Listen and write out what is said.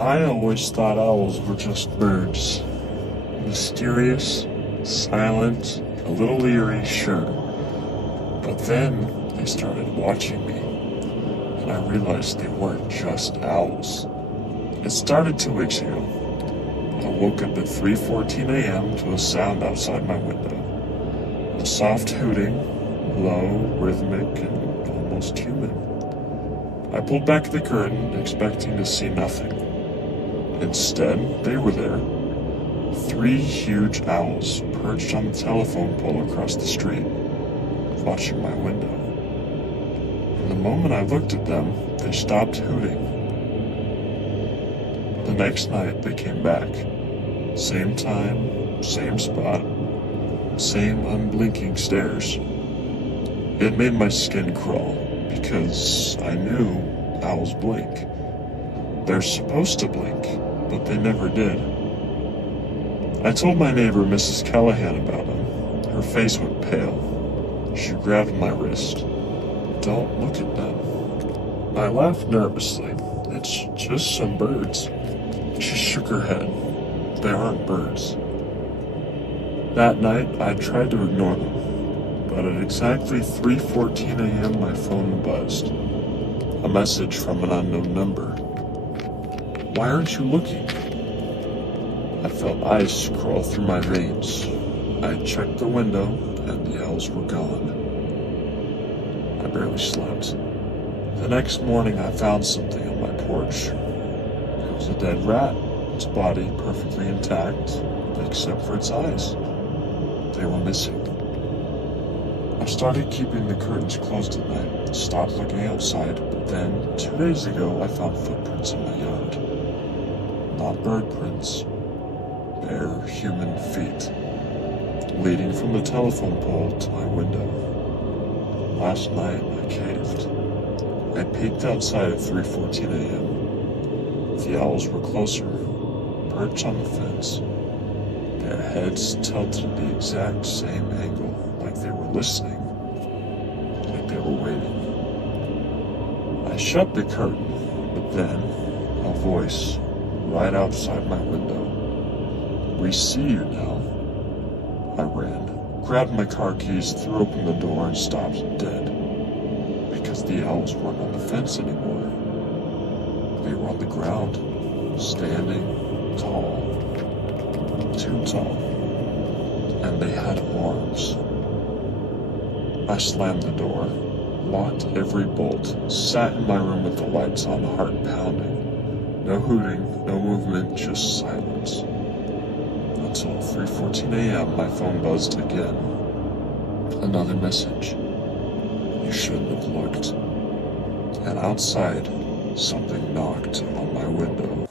I always thought owls were just birds. Mysterious, silent, a little eerie, sure. But then they started watching me, and I realized they weren't just owls. It started 2 weeks ago. I woke up at 3:14 a.m. to a sound outside my window. A soft hooting, low, rhythmic, and almost human. I pulled back the curtain, expecting to see nothing. Instead, they were there. 3 huge owls perched on the telephone pole across the street, watching my window. The moment I looked at them, they stopped hooting. The next night, they came back. Same time, same spot, same unblinking stares. It made my skin crawl, because I knew owls blink. They're supposed to blink, but they never did. I told my neighbor, Mrs. Callahan, about them. Her face went pale. She grabbed my wrist. "Don't look at them." I laughed nervously. "It's just some birds." She shook her head. "They aren't birds." That night, I tried to ignore them, but at exactly 3:14 a.m. my phone buzzed. A message from an unknown number. "Why aren't you looking?" I felt ice crawl through my veins. I checked the window, and the owls were gone. I barely slept. The next morning, I found something on my porch. It was a dead rat, its body perfectly intact, except for its eyes. They were missing. I started keeping the curtains closed at night, stopped looking outside, but then, 2 days ago, I found footprints in my yard. Not bird prints, bare human feet, leading from the telephone pole to my window. Last night, I caved. I peeked outside at 3:14 a.m. The owls were closer, perched on the fence, their heads tilted the exact same angle, like they were listening, like they were waiting. I shut the curtain, but then a voice right outside my window. "We see you now." I ran, grabbed my car keys, threw open the door, and stopped dead. Because the owls weren't on the fence anymore. They were on the ground, standing tall, too tall, and they had arms. I slammed the door, locked every bolt, sat in my room with the lights on, heart pounding. No hooting, no movement, just silence. Until 3:14 a.m. my phone buzzed again. Another message. "You shouldn't have looked." And outside, something knocked on my window.